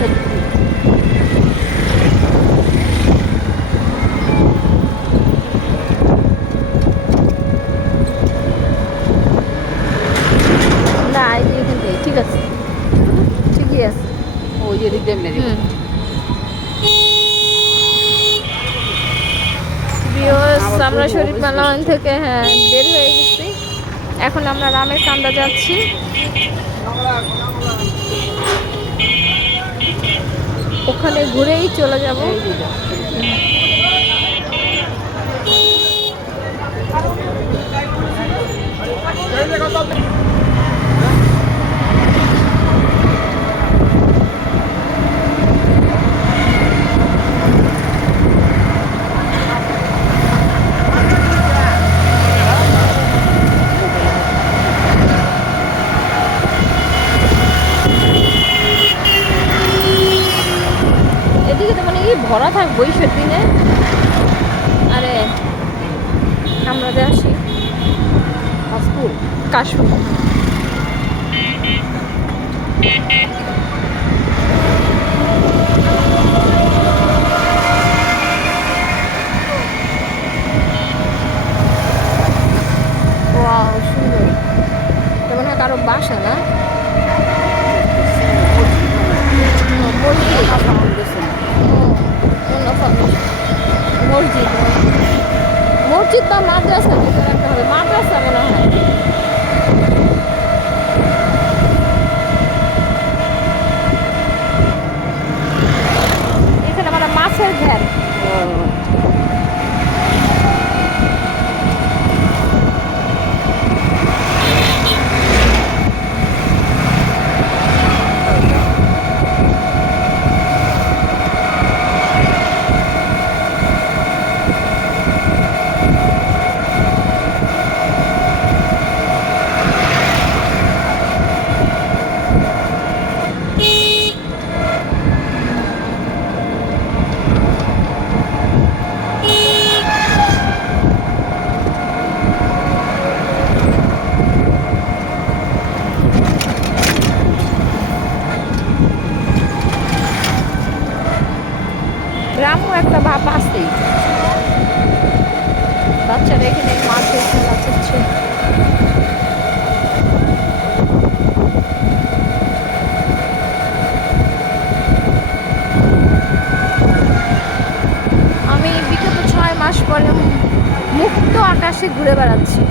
না এই যে এখান থেকে ঠিক আছে, ঠিকই আছে। ওই যে দিক দেবেন আমরা শরীফ মেলান থেকে হ্যাঁ বের হয়ে গেছি। এখন আমরা রামের কান্দা যাচ্ছি। ওখানে ঘুরেই চলে যাব। এদিকে তো মানে কি ভরা থাকবো ঈশের দিনে। আরে আমরা যে আসি কাশফুল ওয়াও সুন্দর। যেমন কারো বাসা না মসজিদ, মসজিদ বা মাদ্রাসা ভিতরে একটা হবে, মাদ্রাসা মনে হয়। এখানে মানে মাছের ঘের। গ্রামও একটা ভাব আসতেই। বাচ্চারা এখানে মাছের খেলা করছে। আমি বিগত 6 মাস পরে মুক্ত আকাশে ঘুরে বেড়াচ্ছি।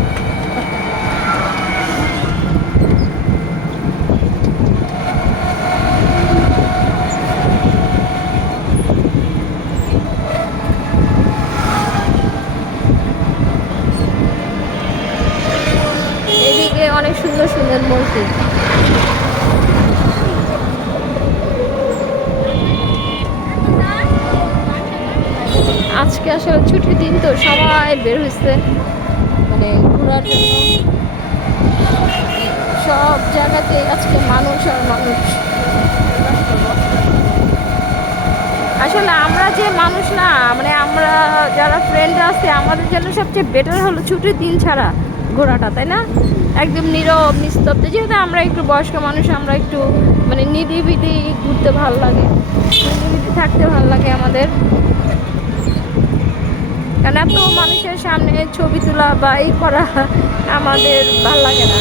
এদিকে অনেক সুন্দর সুন্দর মসজিদ। আজকে আসলে ছুটির দিন তো সবাই বের হয়েছে মানে ঘোরার জন্য। সব জায়গাতে আজকে মানুষ আর মানুষ। আসলে আমরা যে মানুষ না মানে আমরা যারা ফ্রেন্ডরা আছে আমাদের জন্য সবচেয়ে বেটার হলো ছুটির দিন ছাড়া ঘোরাটা, তাই না? একদম নীরব নিস্তব্ধ। যেহেতু আমরা একটু বয়স্ক মানুষ, আমরা একটু মানে নিরিবিলি ঘুরতে ভালো লাগে, নিরিবিলি থাকতে ভালো লাগে আমাদের। কারণ এত মানুষের সামনে ছবি তোলা বা এই করা আমাদের ভালো লাগে না।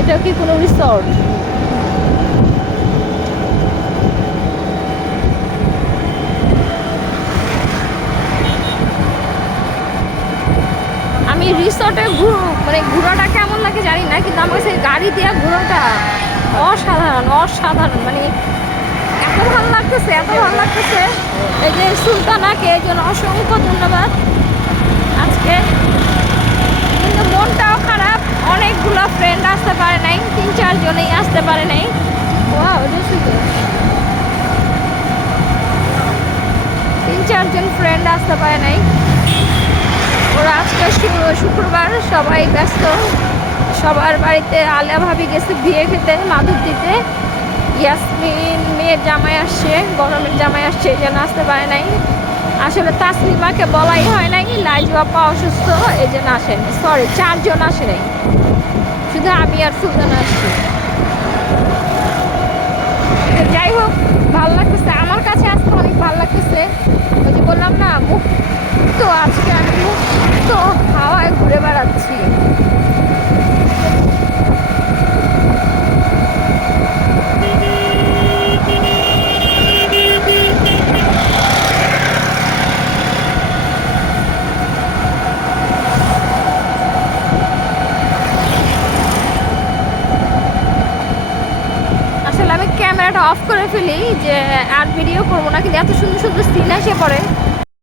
এটা কি কোনো রিসর্ট? আমি রিসর্টে মানে ঘোরাটা কেমন লাগে জানি না, কিন্তু আমার কাছে গাড়ি দিয়ে ঘোরাটা অসাধারণ অসাধারণ। মানে এত ভালো লাগতেছে এত ভালো লাগতেছে। এই যে সুলতানাকে এই জন্য অসংখ্য ধন্যবাদ আজকে। কিন্তু মনটাও খারাপ, অনেকগুলো ফ্রেন্ড আসতে পারে নাই, 3-4 জনেই আসতে পারে নাই। তিন চারজন ফ্রেন্ড আসতে পারে নাই। ওরা আজকে শুক্রবার, সবাই ব্যস্ত। সবার বাড়িতে আলিয়া ভাবি গেছে বিয়ে খেতে মাদুর দিতে। ইয়াসমিন মেয়ের জামাই আসছে, গরমের জামাই আসছে, এই জন্য আসতে পারে নাই। আসলে তাসলিমাকে বলাই হয় নাই, লাইজু আপা অসুস্থ, এই জন্য আসেনি। সরি, চারজন আসে নাই, শুধু আমি আর সুলতানা আসছি। যাই হোক, ভালো লাগতেছে আমার কাছে, আজকে অনেক ভালো লাগতেছে। ওই যে বললাম না, মুক্ত, আজকে আমি মুক্ত হাওয়ায় ঘুরে বেড়াচ্ছি। আসলে আমি ক্যামেরাটা অফ করে ফেলি যে আর ভিডিও করবো না, কিন্তু এত সুন্দর সুন্দর সিন এসে পড়ে